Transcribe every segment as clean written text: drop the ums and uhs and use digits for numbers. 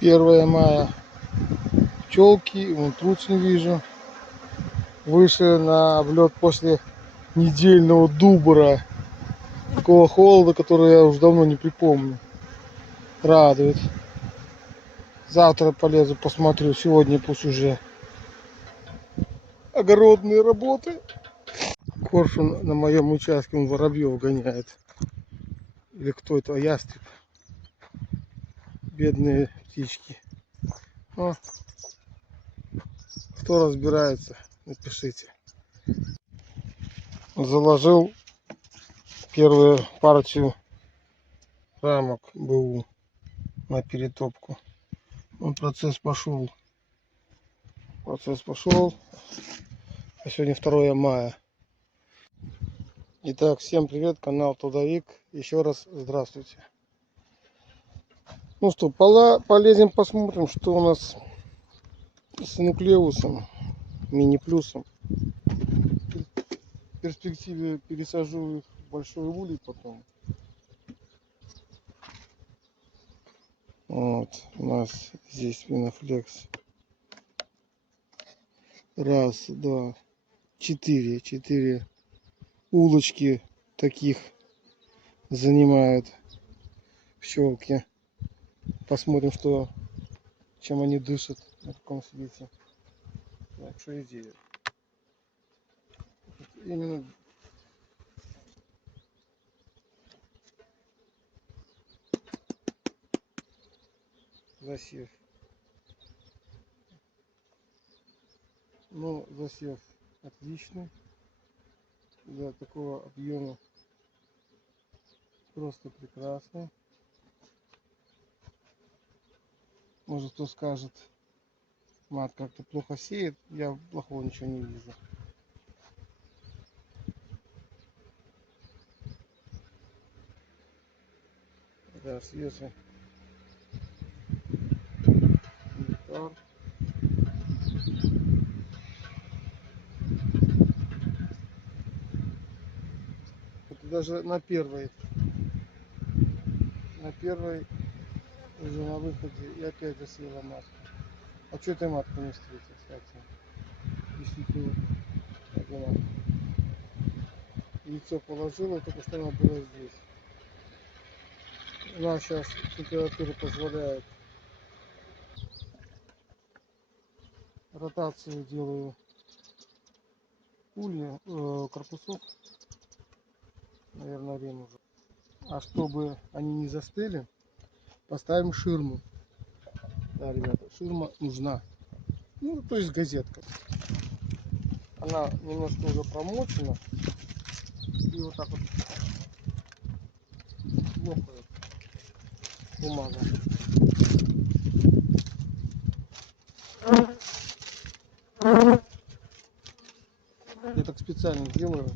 1 мая. Пчелки, вон трутень вижу. Вышли на облет после недельного дубра. Такого холода, который я уже давно не припомню. Радует. Завтра полезу, посмотрю. Сегодня пусть уже огородные работы. Коршун на моем участке, он воробьев гоняет. Или кто это? Ястреб. Бедные птички. О, кто разбирается, напишите. Заложил первую партию рамок БУ на перетопку. Процесс пошел. А сегодня 2 мая. Итак, всем привет, канал Трудовик. Еще раз здравствуйте. Ну что, полезем посмотрим, что у нас с нуклеусом, мини-плюсом. В перспективе пересажу их в большой улей потом. Вот, у нас здесь Винофлекс. Раз, два, четыре улочки таких занимают пчелки. Посмотрим, чем они дышат, на каком свете. Так, что идея. Именно засев. Но засев отличный. Для такого объема просто прекрасный. Может, кто скажет, мат как-то плохо сеет. Я плохого ничего не вижу. Да, свежий нектар. Это даже на первой уже на выходе и опять засела матка. А что этой матка не встретила, кстати? Действительно, одинаково. Яйцо положила, только что она была здесь. Она сейчас температура позволяет. Ротацию делаю улья, корпусов. Наверное, рем уже. А чтобы они не застыли, поставим ширму. Да, ребята, ширма нужна. Ну, то есть газетка. Она немножко уже промочена. И вот так вот лопает бумага. Я так специально делаю.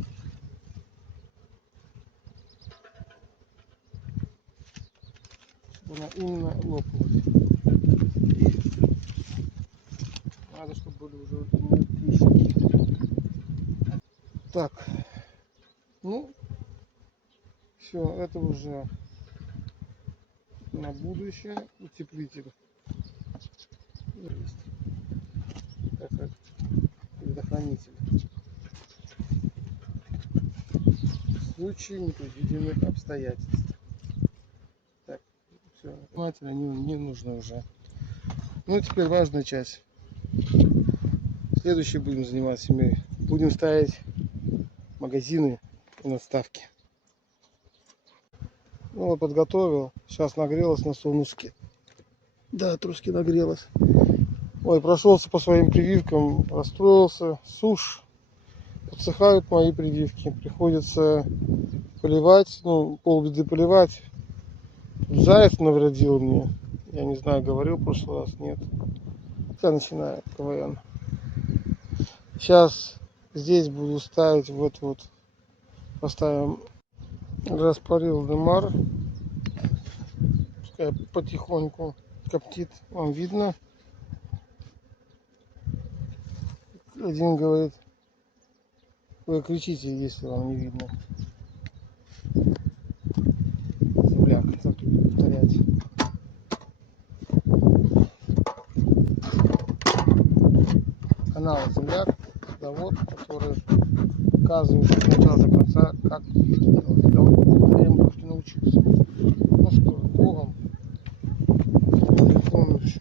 Она именно лопалась. И надо, чтобы были уже трещинки. Так, ну, все, это уже на будущее утеплитель. Есть. Как предохранитель. В случае непредвиденных обстоятельств. Так, все, внимательно, не нужно уже. Ну, теперь важная часть. Следующий будем заниматься. Мы будем ставить магазины и надставки. Ну, вот подготовил. Сейчас нагрелось на солнышке. Да, трошки нагрелось. Ой, прошелся по своим прививкам, расстроился. Сушь. Подсыхают мои прививки. Приходится поливать. Ну, полбеды поливать. Заяц навредил мне. Я не знаю, говорил в прошлый раз, нет. Я начинаю КВН. Сейчас здесь буду ставить вот. Поставим распарил Демар. Пускай потихоньку коптит. Вам видно? Один говорит, вы кричите, если вам не видно. Земляк, так повторять. канал Земляк, завод, который показывает от начала до конца, как прививки делать. Я вот время просто научился. Ну что, с Богом. Помнишь.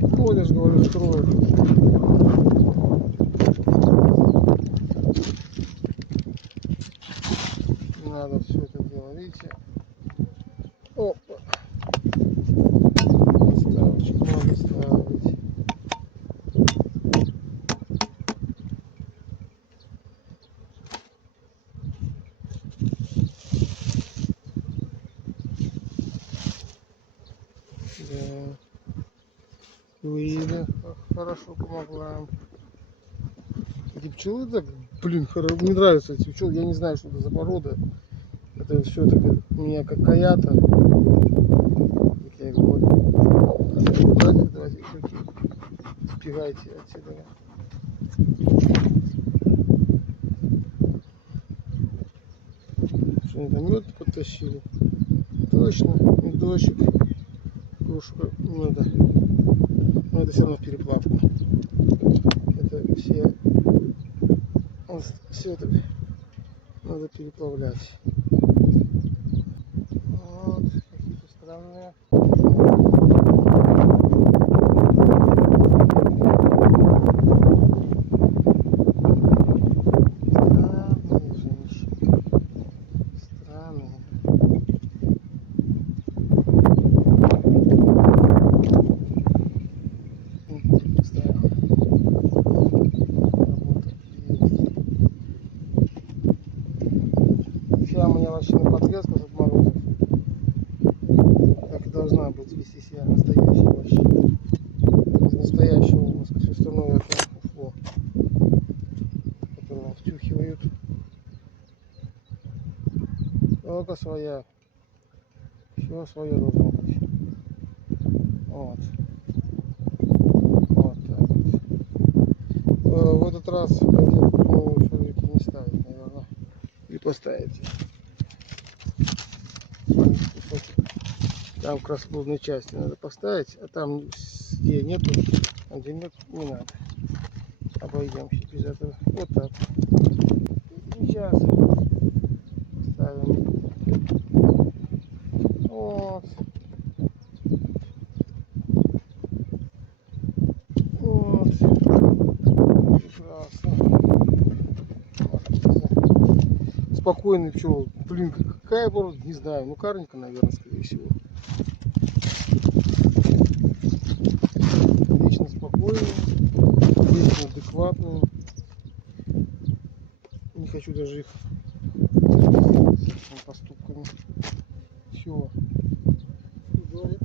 Вот я же говорю, строят. Надо все это дело, видите? Опа. Ставочку надо ставить. Да. Луида хорошо помогла. Эти пчелы так, блин, мне нравятся эти пчелы. Я не знаю, что это за порода. Это все таки у меня как каята. Как я говорю. Давайте, сбегайте отсюда. Что они там мед подтащили? Точно, медочек. Кружка меда. Но это все равно в переплавку. Это все это надо переплавлять. Вот, какие-то странные. Странные женщины. Странные. У меня вообще на подрезку от морозов. Так и должна быть вести себя настоящая вообще. Из настоящего воска. Все остальное это ушло. Которое втюхивают. Только своя. Все свое должно быть. Вот. Вот так вот. В этот раз газетку новую человека не ставить, наверное. Или поставите. Там как раз в клубной части надо поставить, а там где нету, а где нет, не надо. Обойдемся без этого. Вот так. Сейчас ставим. Вот. Вот. Прекрасно. Спокойный пчел. Блин, какая порода, не знаю. Ну, карника, наверное, скорее всего. Вечно спокойный, вечно адекватный. Не хочу даже их поступками. Все. Говорит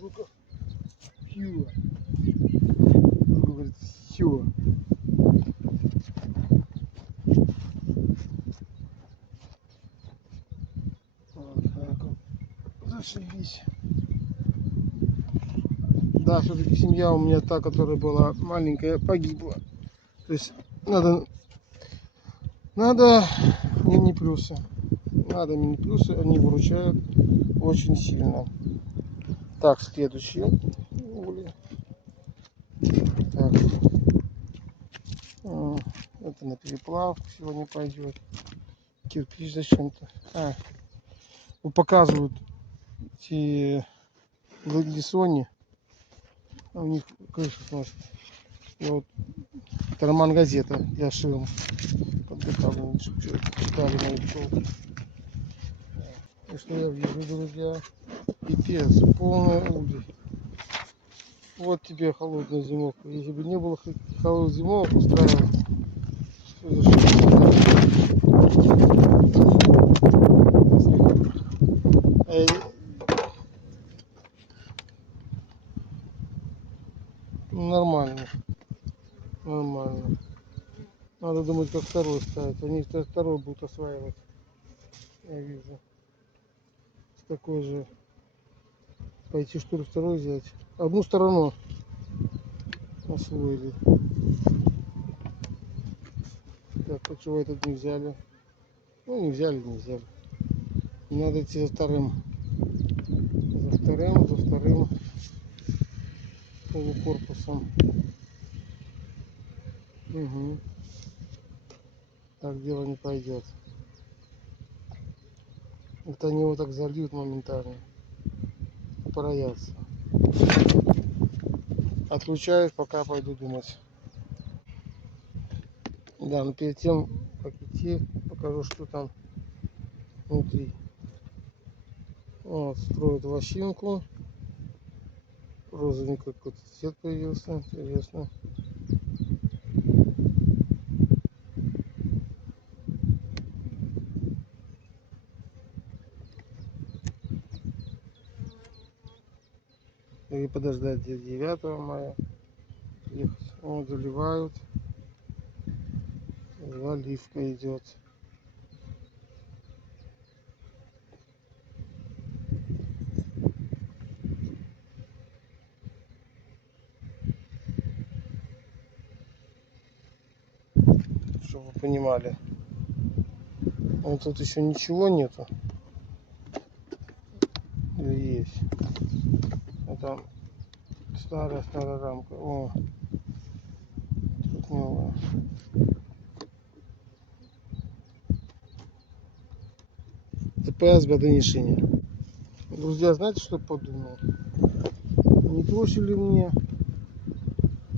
Жуков. Все. Жуков говорит, все. Вот так вот. Зашибись. Да, все-таки семья у меня та, которая была маленькая, погибла. То есть надо мини-плюсы. Надо мини-плюсы, они выручают очень сильно. Так, следующие. Так. Это на переплавку сегодня пойдет. Кирпич зачем-то. Показывают эти Ладисони. А у них крышу сносит. И вот это роман-газета для ширм. Подготовлены, чтобы читали мои пчелки. И что я вижу, друзья? Пипец, полная улей. Вот тебе холодная зимовка. Если бы не было холодных зимовок, устраивал. Что за нормально. Нормально. Надо думать, как второй ставить. Они второй будут осваивать. Я вижу. С такой же. Пойти что ли второй взять. Одну сторону освоили. Так, почему этот не взяли? Ну, не взяли, не взяли. Надо идти за вторым полукорпусом. Угу. Так дело не пойдет. Это они его так зальют моментально. Проявятся. Отключаюсь, пока пойду думать. Да, но перед тем, как идти, покажу, что там внутри. Вот, строят лощинку. Розовенький какой-то цвет появился. Интересно. И подождать до 9 мая. Ехать. Вот, заливают. Заливка идет. Чтобы вы понимали. Вот тут еще ничего нету. Или есть? А там старая рамка. О, тут новая. ДПС бедонишения. Друзья, знаете, что подумал? Не проще ли мне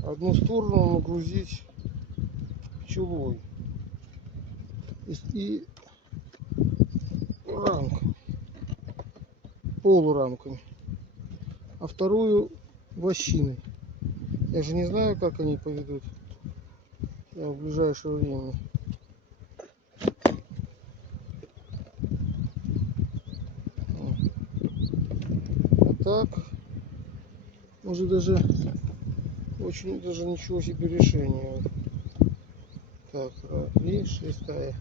одну сторону нагрузить пчелой и рамками, полурамками, а вторую вощиной? Я же не знаю, как они поведут в ближайшее время. А так, может даже очень даже ничего себе решение. Так, и шестая.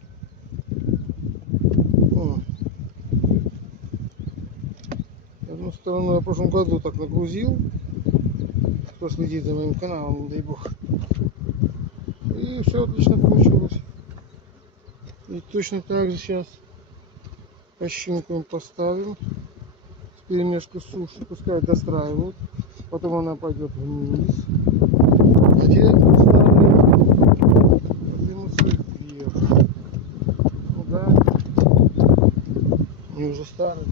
О. Одну сторону я в прошлом году так нагрузил. Кто следит за моим каналом, не дай бог. И все отлично получилось. И точно так же сейчас пощинку поставим. С перемешку суши. Пускай достраивают. Потом она пойдет вниз. А те старые поднимутся вверх. Ну да. Они уже старые.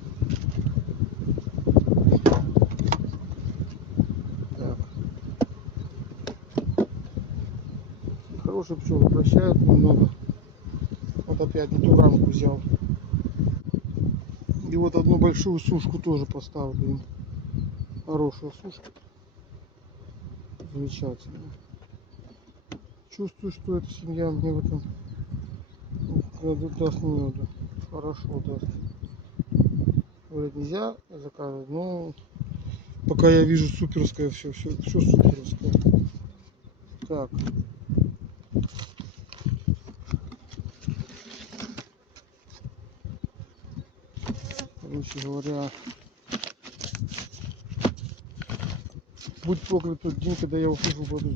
Так. Хорошие пчелы прощают немного. Вот опять не ту рамку взял. И вот одну большую сушку тоже поставлю им. Хорошая сушка. Замечательно. Чувствую, что эта семья мне в этом даст меду. Хорошо даст. Говорит, нельзя заказывать, но пока я вижу суперское все суперское. Так. Короче говоря, будь проклят тот день, когда я ухожу в эту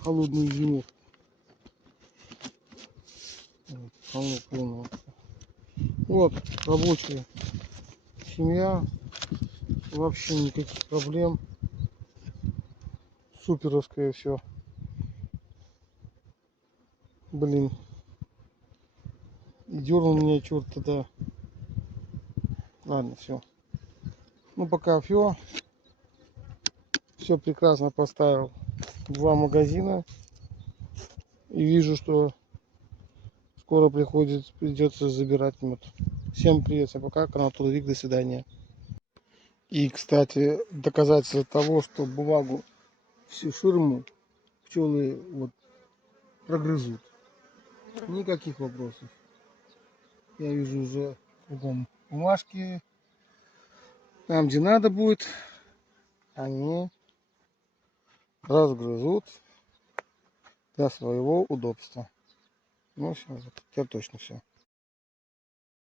холодную зиму. Вот, рабочая семья. Вообще никаких проблем. Суперовское все. Блин. И дернул меня черт тогда. Ладно, все. Ну пока все. Все прекрасно поставил. 2 магазина. И вижу, что скоро придется забирать мед. Всем привет, всем пока. Канал Трудовик, до свидания. И, кстати, доказательство того, что бумагу, всю ширму пчелы вот прогрызут. Никаких вопросов. Я вижу уже кругом бумажки. Там, где надо будет, они разгрызут для своего удобства. Ну все, теперь точно все.